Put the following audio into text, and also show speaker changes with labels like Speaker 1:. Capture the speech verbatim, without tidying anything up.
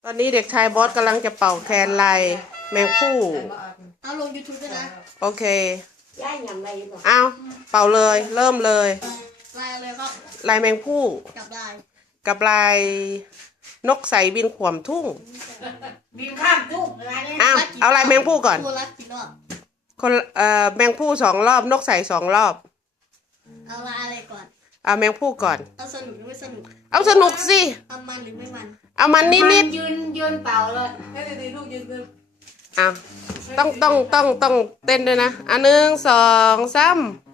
Speaker 1: อนนี้เด็กชายบอสกำลังจะเป่าแคนลายแมงผู้
Speaker 2: เอาลง ยูทูบ ด้วยนะ
Speaker 1: โอเค
Speaker 3: ย้ายยำอะไรอยู่บ่
Speaker 1: เอาเป่าเลยเริ่มเลย
Speaker 2: ลายเลยครับ
Speaker 1: ลายแมงผู้
Speaker 2: กับลาย
Speaker 1: กับลายนกใสบินขวมทุ่ง
Speaker 3: บินข้ามทุ่งอะไรเนี่ย
Speaker 1: อ้าวเอาลายแมงผู้ก่อน
Speaker 2: ตัวละกี่รอบ
Speaker 1: คนเอ่อแมงผู้สองรอบนกใสสองรอบ
Speaker 2: เอาลายอะไรก่อน
Speaker 1: เอาแมงผู้ก่อน
Speaker 2: เอาสนุกหรือไม่สนุก
Speaker 1: เอาสนุกสิ
Speaker 2: เอามันหรือไม่มัน
Speaker 1: เอามันนิดนิด
Speaker 3: ยืนยืนเป่าเลย
Speaker 4: ให้ดีๆลูกยืนขึ้น
Speaker 1: อ่ะต้องต้องต้องต้องเต้นด้วยนะอ่ะหนึ่งสองสาม